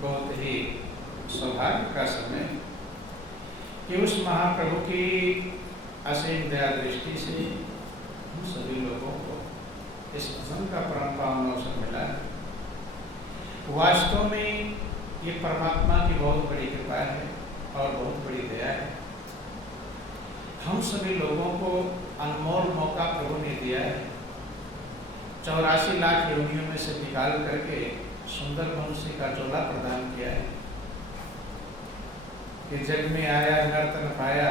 बहुत ही सौभाग्य का समय कि उस महाप्रभु की असीम दया दृष्टि से हम सभी लोगों को इस भजन का परम पावन अवसर मिला है। वास्तव में ये परमात्मा की बहुत बड़ी कृपा है और बहुत बड़ी दया है। हम सभी लोगों को अनमोल मौका प्रभु ने दिया है। 84 लाख योनियों में से निकाल करके सुंदर मनुष्य का चोला प्रदान किया है कि जग में आया नर्तन पाया,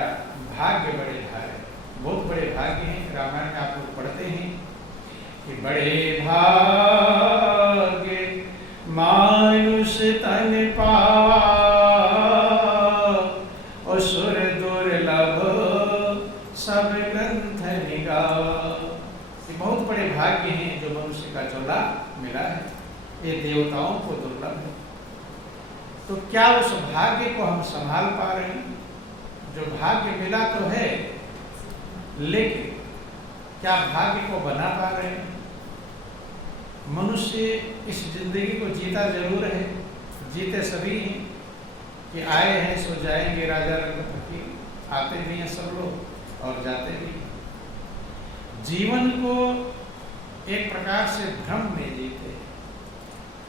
भाग्य बड़े भारे। बहुत बड़े भाग्य हैं। रामायण में आप लोग पढ़ते हैं कि बड़े भाग्य मानुष तन पावा और सुर दुर्लभ सब ग्रंथ निगावा। ये बहुत बड़े भाग्य हैं जो मनुष्य का चोला मिला है। ये देवताओं को दुर्लभ है। तो क्या उस भाग्य को हम संभाल पा रहे हैं? जो भाग्य मिला तो है, लेकिन क्या भाग्य को बना पा रहे हैं? मनुष्य इस जिंदगी को जीता जरूर है, जीते सभी हैं कि आए हैं सो जाएंगे, राजा रंग फकीर। आते भी हैं सब लोग और जाते भी हैं। जीवन को एक प्रकार से भ्रम में जीते हैं,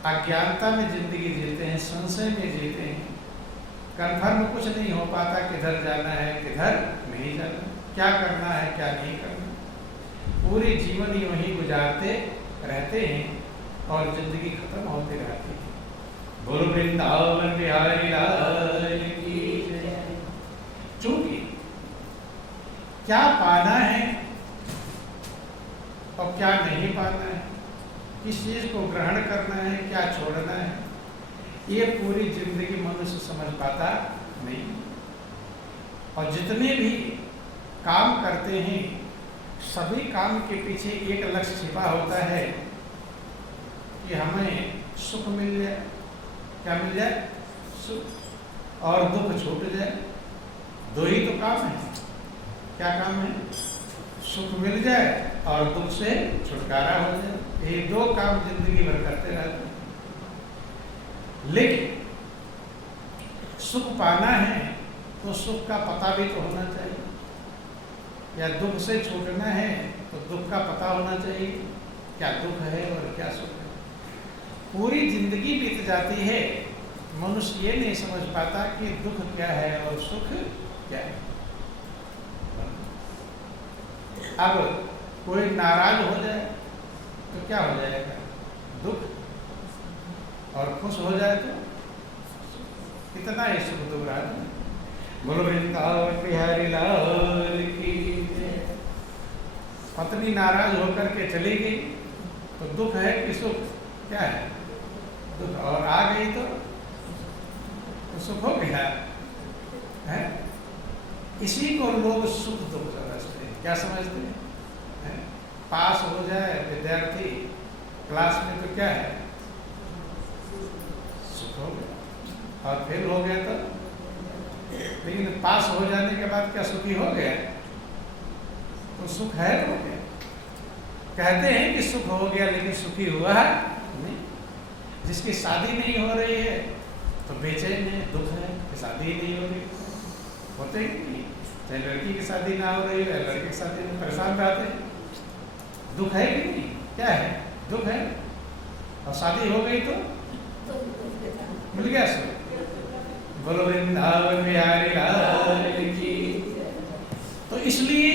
अज्ञानता में जिंदगी जीते हैं, संशय में जीते हैं। कन्फर्म कुछ नहीं हो पाता, किधर जाना है किधर नहीं जाना, क्या करना है क्या नहीं करना। पूरे जीवन यूं ही गुजारते रहते हैं और जिंदगी खत्म होती रहती है। बोलो वृंदावन बिहारी लाल की जय। चूंकि क्या पाना है और क्या नहीं पाना है, किस चीज को ग्रहण करना है क्या छोड़ना है, ये पूरी जिंदगी मनुष्य समझ पाता नहीं। और जितने भी काम करते हैं, सभी काम के पीछे एक लक्ष्य छिपा होता है कि हमें सुख मिल जाए। क्या मिल जाए? सुख और दुख छूट जाए। दो ही तो काम है। क्या काम है? सुख मिल जाए और दुख से छुटकारा हो जाए। ये दो काम जिंदगी भर करते रहते हैं। लेकिन सुख पाना है तो सुख का पता भी तो होना चाहिए, या दुख से छूटना है तो दुख का पता होना चाहिए, क्या दुख है और क्या सुख है। पूरी जिंदगी बीत जाती है, मनुष्य ये नहीं समझ पाता कि दुख क्या है और सुख क्या है। अब कोई नाराज हो जाए तो क्या हो जाएगा? दुख। और खुश हो जाए तो कितना ही सुख दुख रहा है। बोलो वृंदावन बिहारी लाल की जय। पत्नी नाराज होकर के चली गई तो दुख है कि सुख? क्या है? दुख। और आ गई तो सुख हो गया है। इसी को लोग सुख दुख समझते हैं। क्या समझते हैं? पास हो जाए विद्यार्थी क्लास में तो क्या है? सुख हो गया। और फेल हो गया तो? लेकिन पास हो जाने के बाद क्या सुखी हो गया? तो सुख है हो गया। कहते हैं कि सुख हो गया लेकिन सुखी हुआ है नहीं। जिसकी शादी नहीं हो रही है तो बेचैन है, दुख है कि शादी ही नहीं हो रही। होते ही नहीं। चाहे लड़की की शादी ना हो रही है, लड़के की शादी में परेशान रहते हैं। दुख है कि नहीं? क्या है? दुख है। और शादी हो गई तो मिल गया सुख। बोलो वृंदावन बिहारी लाल की। तो इसलिए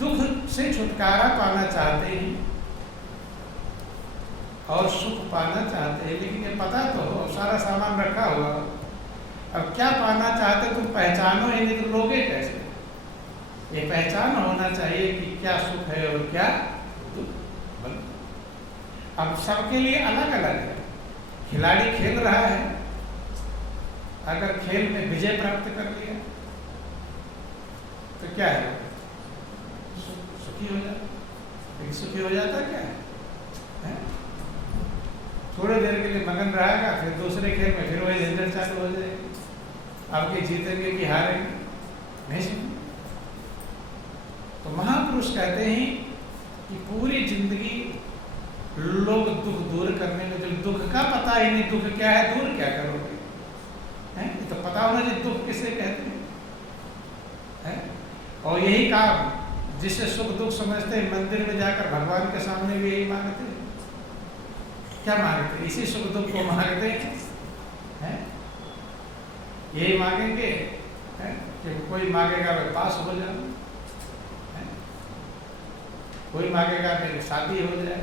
दुख से छुटकारा पाना चाहते हैं और सुख पाना चाहते हैं, लेकिन ये पता तो हो, सारा सामान रखा हुआ। अब क्या पाना चाहते तुम पहचानो ही नहीं तो लोगे कैसे? ये पहचान होना चाहिए कि क्या सुख है और क्या दुख। अब सबके लिए अलग अलग है। खिलाड़ी खेल रहा है, अगर खेल में विजय प्राप्त कर लिया तो क्या है? सुखी हो जाता। लेकिन सुखी हो जाता क्या है? थोड़ी देर के लिए मगन रहेगा, फिर दूसरे खेल में फिर वही झंझट चालू हो जाएगी। आपके जीतेंगे कि हारेंगे नहीं सुन। तो महापुरुष कहते हैं कि पूरी जिंदगी लोग दुख दूर करने में, जब दुख का पता ही नहीं दुख क्या है, दूर क्या करोगे? हैं? तो पता होना चाहिए दुख किसे कहते हैं। और यही काम जिसे सुख दुख समझते हैं, मंदिर में जाकर भगवान के सामने भी यही मांगते हैं। क्या मांगते हैं? इसी सुख दुख को मांगते हैं। यही मांगेंगे कि कोई मांगेगा मैं पास हो जाऊं, कोई मांगेगा मेरी शादी हो जाए।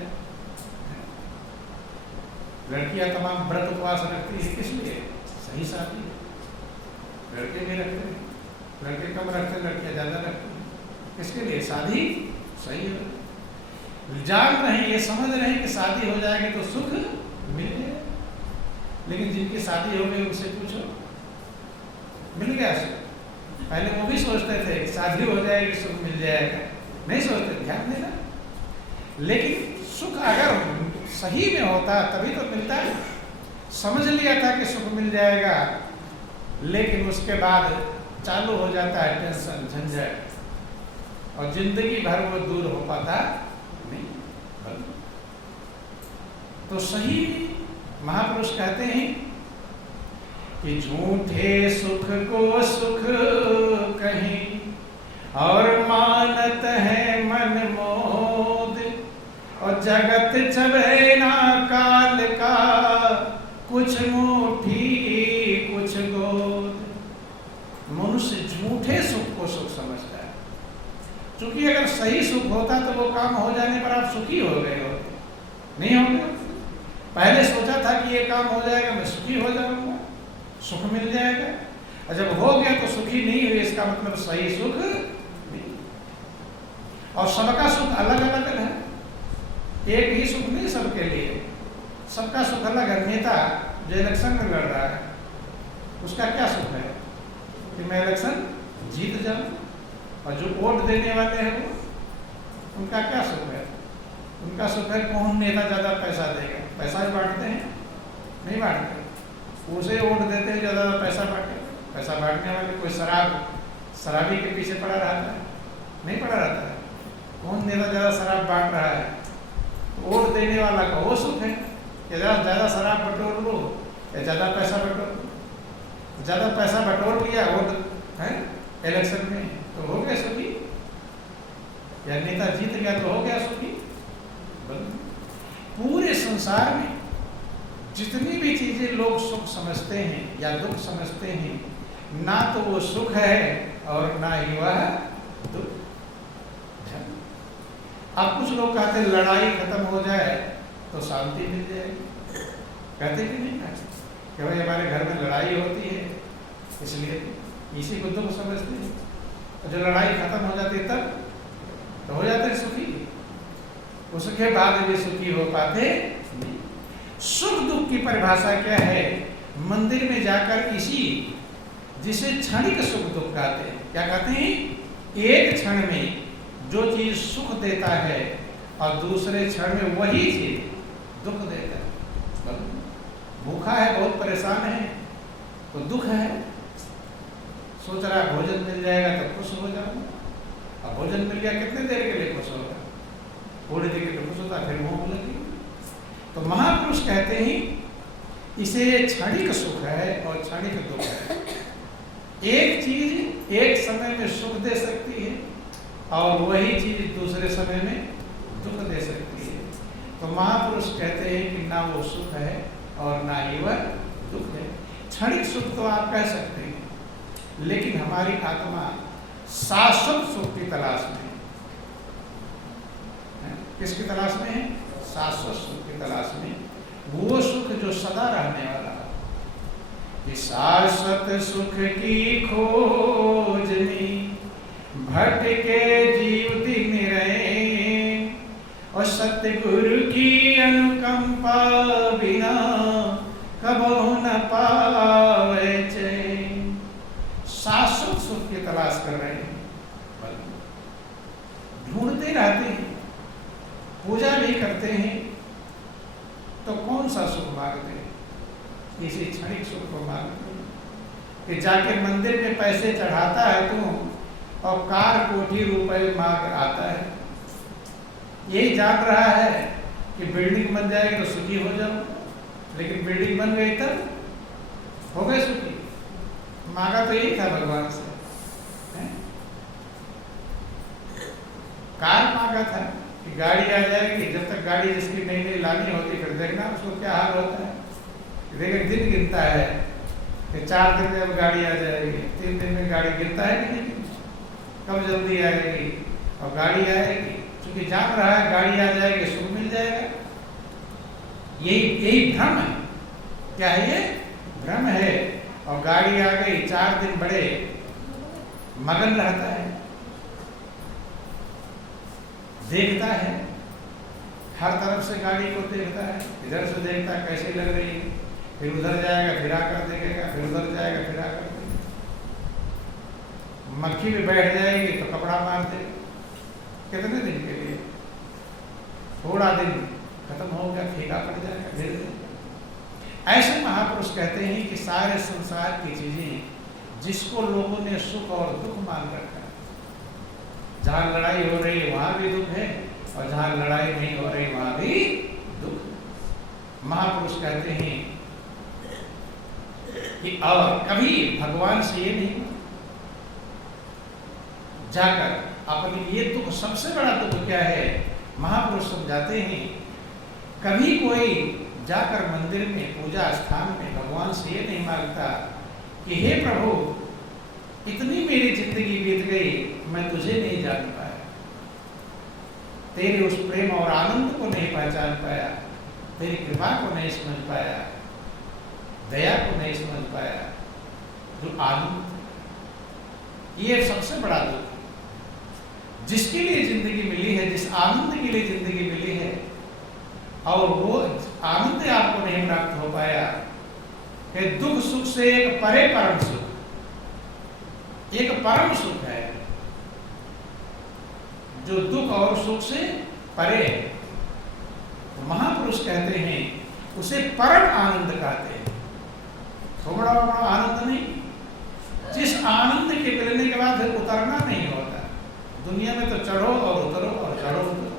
लड़कियां तमाम व्रत उपवास रखती है, किस लिए? सही शादी है। लड़के भी रखते हैं, लड़के कम रखते हैं, लड़कियां ज्यादा रखती हैं। किसके लिए? शादी सही है। जान रहे, ये समझ रहे कि शादी हो जाएगी तो सुख मिल गया। लेकिन जिनकी शादी हो गई उनसे पूछो, मिल गया सुख? पहले वो भी सोचते थे कि शादी हो जाएगी सुख मिल जाएगा, नहीं सोचते, ध्यान देना। लेकिन सुख अगर सही में होता तभी तो मिलता है। समझ लिया था कि सुख मिल जाएगा, लेकिन उसके बाद चालू हो जाता है टेंशन, झंझट, और जिंदगी भर वो दूर हो पाता नहीं। तो सही महापुरुष कहते हैं कि झूठे सुख को सुख कहीं और मानत है मन मोद, और जगत चले ना काल का कुछ मुट्ठी कुछ गोद। मनुष्य झूठे सुख को सुख समझता है, क्योंकि अगर सही सुख होता तो वो काम हो जाने पर आप सुखी हो गए होते, नहीं हो गए। पहले सोचा था कि ये काम हो जाएगा मैं सुखी हो जाऊंगा, सुख मिल जाएगा, और जब हो गया तो सुखी नहीं हुई, इसका मतलब सही सुख नहीं। और सबका सुख अलग अलग है, एक ही सुख नहीं सबके लिए, सबका सुख अलग है। नेता जो इलेक्शन में लड़ रहा है उसका क्या सुख है कि मैं इलेक्शन जीत जाऊं, और जो वोट देने वाले हैं वो, उनका क्या सुख है? उनका सुख है कौन नेता ज्यादा पैसा देगा। पैसा ही बांटते हैं? नहीं बांटते, उसे वोट देते हैं ज्यादा पैसा बांटे। पैसा बांटने वाले कोई शराबी के पीछे पड़ा रहता है? नहीं पड़ा रहता है। कौन नेता ज्यादा शराब बांट रहा है? वोट देने वाला का वो सुख है कि ज्यादा शराब बटोर लो या ज्यादा पैसा बटोर लो। ज्यादा पैसा बटोर लिया वोट है इलेक्शन में तो हो गया सुखी, या नेता जीत गया तो हो गया सुखी। पूरे संसार में जितनी भी चीजें लोग सुख समझते हैं या दुख समझते हैं, ना तो वो सुख है और ना ही वह दुख। अब कुछ लोग कहते हैं लड़ाई खत्म हो जाए तो शांति मिल जाएगी, कहते कि नहीं कहते कि भाई हमारे घर में लड़ाई होती है इसलिए इसी को दुख समझते हैं, और जब लड़ाई खत्म हो जाती है तब तो हो जाते हैं सुखी, उसके बाद भी सुखी हो पाते नहीं। सुख दुख की परिभाषा क्या है? मंदिर में जाकर इसी जिसे क्षणिक सुख दुख कहते हैं, क्या कहते हैं? एक क्षण में जो चीज सुख देता है और दूसरे क्षण में वही चीज दुख देता है। भूखा है, बहुत परेशान है तो दुख है, सोच रहा है भोजन मिल जाएगा तो खुश हो जाऊंगा, अब भोजन मिल गया कितने देर के लिए खुश होगा? थोड़ी देर के लिए खुश होता, फिर भूख लगी। तो महापुरुष कहते हैं इसे क्षणिक सुख है और क्षणिक दुख है। एक चीज एक समय में सुख दे सकती है और वही चीज दूसरे समय में दुख दे सकती है। तो महापुरुष कहते हैं कि ना वो सुख है और ना ही वह दुख है। क्षणिक सुख तो आप कह सकते हैं, लेकिन हमारी आत्मा शाश्वत सुख की तलाश में है। किसकी तलाश में है? शाश्वत सुख की तलाश में, वो सुख जो सदा रहने वाला है। शाश्वत सुख की खोज में भटके जीव दिन रहे, और सतगुरु की अनुकंपा बिना कबो न पावे चैन। शाश्वत सुख की तलाश कर रहे हैं, ढूंढते रहते हैं, पूजा भी करते हैं, तो कौन सा सुख मांगते हैं? इसी क्षणिक सुख को मांगते हैं कि जाके मंदिर में पैसे चढ़ाता है तू और कार कोठी रुपए मांग आता है। यही जान रहा है कि बिल्डिंग बन जाएगी तो सुखी हो जाओ, लेकिन बिल्डिंग बन गई तब हो गए सुखी। मांगा तो यही था भगवान से, कार मांगा था कि गाड़ी आ जाएगी, जब तक गाड़ी जिसकी नई नई लानी होती फिर देखना उसको क्या हाल होता है। देखिए दिन गिनता है कि 4 दिन में अब गाड़ी आ जाएगी, 3 दिन में गाड़ी गिनता है कि नहीं, कब जल्दी आएगी। और गाड़ी आएगी क्योंकि जान रहा है गाड़ी आ जाएगी सुख मिल जाएगा। यही भ्रम है। क्या है ये? भ्रम है। और गाड़ी आ गई, 4 दिन बड़े मगन रहता है, देखता है, हर तरफ से गाड़ी को देखता है, इधर से देखता है कैसी लग रही है, फिर उधर जाएगा फिर आकर देखेगा, फिर उधर जाएगा फिर आकर देखेगा। मक्खी में बैठ जाएगी तो कपड़ा मार देगा। कितने दिन के लिए? थोड़ा दिन खत्म हो गया, फीका पड़ जाएगा धीरे धीरे। ऐसे महापुरुष कहते हैं कि सारे संसार की चीजें जिसको लोगों ने सुख और दुख मान रखा है, जहां लड़ाई हो रही है वहां भी दुख है, और जहां लड़ाई नहीं हो रही वहां भी दुख। महापुरुष कहते हैं कि और कभी भगवान से ये नहीं जाकर अपनी ये दुख, सबसे बड़ा दुख क्या है महापुरुष समझाते हैं, कभी कोई जाकर मंदिर में, पूजा स्थान में भगवान से ये नहीं मांगता कि हे प्रभु इतनी मेरी जिंदगी बीत गई, मैं तुझे नहीं जान पाया, तेरे उस प्रेम और आनंद को नहीं पहचान पाया, तेरी कृपा को नहीं समझ पाया, दया को नहीं समझ पाया, जो आनंद, ये सबसे बड़ा दुख। जिसके लिए जिंदगी मिली है, जिस आनंद के लिए जिंदगी मिली है, और वो आनंद आपको नहीं प्राप्त हो पाया, कि दुख सुख से एक परे परम सुख, एक परम सुख है जो दुख और सुख से परे है। तो महापुरुष कहते हैं उसे परम आनंद कहते हैं। थोड़ा बड़ा आनंद नहीं, जिस आनंद के मिलने के बाद उतरना नहीं होता। दुनिया में तो चढ़ो और उतरो और चढ़ो उतरो।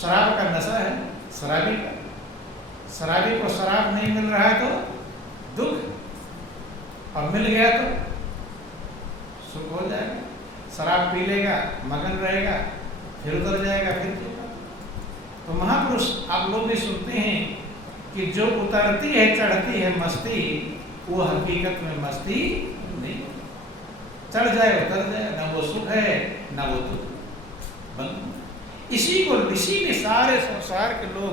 शराब का नशा है शराबी का, शराबी को शराब नहीं मिल रहा है तो दुख, और मिल गया तो सुख हो जाएगा। शराब पी लेगा, मगन रहेगा, फिर उतर जाएगा, फिर तो महापुरुष आप लोग भी सुनते हैं कि जो उतरती है चढ़ती है मस्ती, वो हकीकत में मस्ती नहीं। चढ़ जाए उतर जाए, ना वो सुख है ना वो दुख। इसी में सारे संसार के लोग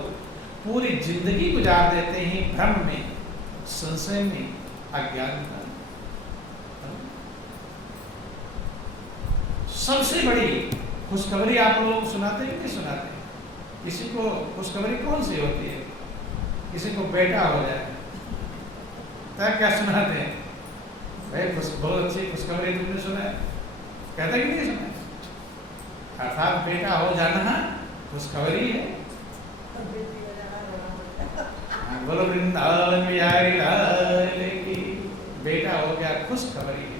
पूरी जिंदगी गुजार देते हैं भ्रम में, संशय में, अज्ञानता। सबसे बड़ी खुशखबरी आप लोग सुनाते हैं कि नहीं सुनाते? किसी को खुशखबरी कौन सी होती है? किसी को बेटा हो जाए तब क्या सुनाते हैं? भाई बहुत अच्छी खुशखबरी तुमने सुना है, कहते कि नहीं सुना? अर्थात बेटा हो जाना खुशखबरी है। बोलो वृंदावन बिहारी लाल की, बेटा हो गया खुशखबरी है।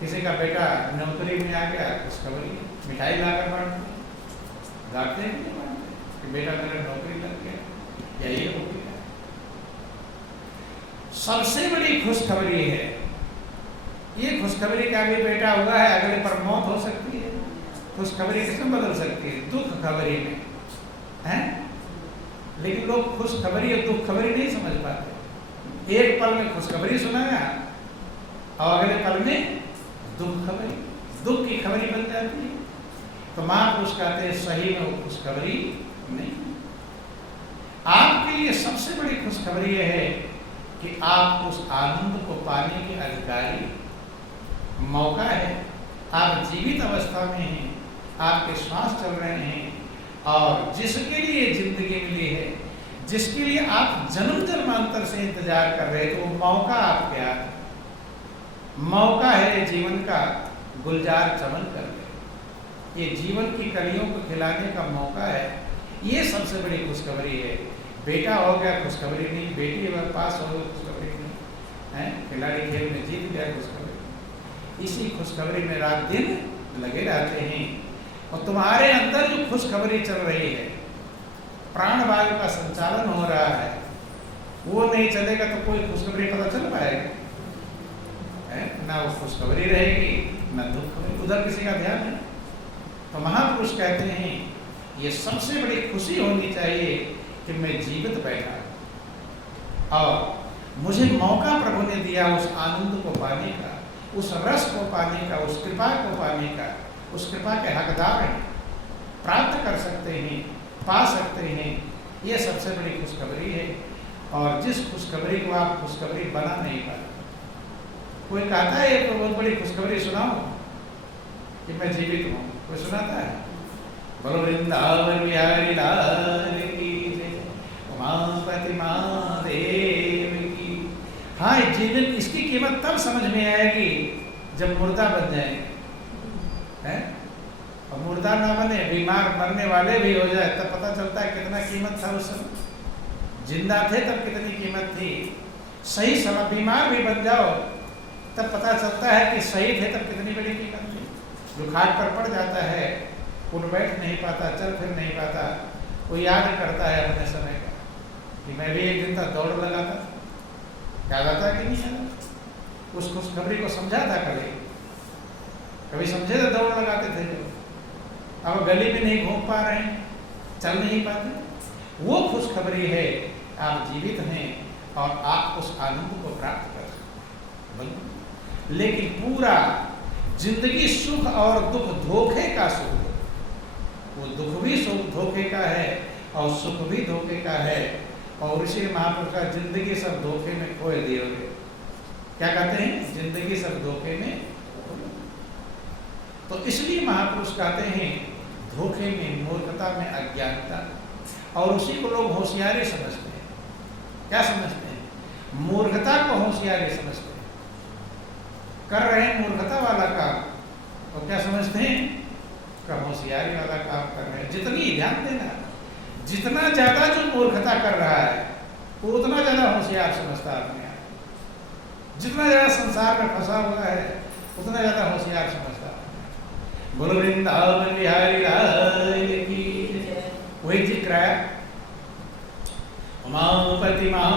किसी का बेटा नौकरी में आ गया खुशखबरी है। मिठाई लाकर बांटते, गाते हैं कि बेटा मेरा नौकरी लग गया या ये हो गया। सबसे बड़ी खुशखबरी है ये। खुशखबरी का भी बेटा हुआ है, अगले पर मौत हो सकती है। खुशखबरी किसमें बदल सकती है? दुख खबरी में है। लेकिन लोग खुशखबरी और दुख खबरी नहीं समझ पाते। एक पल में खुशखबरी सुनाया और अगले पल में दुख खबरी, दुख की खबरी बन जाती है। तो महापुरुष कहते हैं सही में वो खुशखबरी नहीं। आपके लिए सबसे बड़ी खुशखबरी यह है कि आप उस आनंद को पाने के अधिकारी, मौका है। आप जीवित अवस्था में हैं, आपके श्वास चल रहे हैं, और जिसके लिए जिंदगी मिली है, जिसके लिए आप जन्म जन्मांतर से इंतजार कर रहे थे, वो मौका आपके हाथ, मौका है जीवन का गुलजार चमन कर दे। ये जीवन की कलियों को खिलाने का मौका है। ये सबसे बड़ी खुशखबरी है। बेटा हो गया खुशखबरी नहीं, बेटी अगर पास हो गई खुशखबरी नहीं है, खिलाड़ी खेल में जीत गया खुशखबरी। इसी खुशखबरी में रात दिन लगे रहते हैं। और तुम्हारे अंदर जो खुशखबरी चल रही है प्राण वायु का संचालन हो रहा है, वो नहीं चलेगा तो कोई खुशखबरी पता चल पाएगा? ना वो खुशखबरी रहेगी ना दुख, उधर किसी का ध्यान है। तो महापुरुष कहते हैं ये सबसे बड़ी खुशी होनी चाहिए कि मैं जीवित बैठा और मुझे मौका प्रभु ने दिया उस आनंद को पाने का, उस रस को पाने का, उस कृपा को पाने का। उस कृपा के हकदार हैं, प्राप्त कर सकते हैं, पा सकते हैं। ये सबसे बड़ी खुशखबरी है। और जिस खुशखबरी को आप खुशखबरी बना नहीं पाते, कोई कहता है एक बहुत बड़ी खुशखबरी सुनाओ कि मैं जीवित हूँ, कोई सुनाता है? बोलो वृंदावन बिहारी लाल की जय, उमापति महादेव की। हाँ, जीवन इसकी कीमत तब समझ में आएगी जब मुर्दा बन जाएंगे, हैं? और मुर्दा ना बने, बीमार मरने वाले भी हो जाए, तब पता चलता है कितना कीमत था उस समय। जिंदा थे तब कितनी कीमत थी। सही समय बीमार भी बन जाओ तब पता चलता है कि सही थे तब कितनी बड़ी कीमत थी। जो खाट पर पड़ जाता है, उठ बैठ नहीं पाता, चल फिर नहीं पाता, वो याद करता है अपने समय का कि मैं भी एक दिन तक दौड़ लगाता, याद आता कि नहीं याद? उस खुशखबरी को समझा था कभी समझे तो दौड़ लगाते थे जो, अब गली में नहीं घूम पा रहे हैं, चल नहीं पाते। वो खुशखबरी है आप जीवित हैं और आप उस आनंद को प्राप्त कर सकते। लेकिन पूरा जिंदगी सुख और दुख धोखे का सुख है। वो दुख भी सुख धोखे का है और सुख भी धोखे का है। और ऋषि महापुरुष का जिंदगी सब धोखे में खोए दिए। क्या कहते हैं? जिंदगी सब धोखे में। तो इसलिए महापुरुष कहते हैं धोखे में, मूर्खता में अज्ञानता, और उसी को लोग होशियारी समझते हैं। क्या समझते हैं? मूर्खता को होशियारी समझते हैं। कर रहे हैं मूर्खता वाला काम, तो क्या समझते हैं? का होशियारी वाला काम कर रहे हैं। जितनी ध्यान देना, जितना ज्यादा जो मूर्खता कर रहा है वो उतना ज्यादा होशियार समझता है अपने आप। जितना ज्यादा संसार में फंसा हुआ है उतना ज्यादा होशियार समझता है। बोलो वृंदावन बिहारी लाल की। वही जिक्र है उमापति महा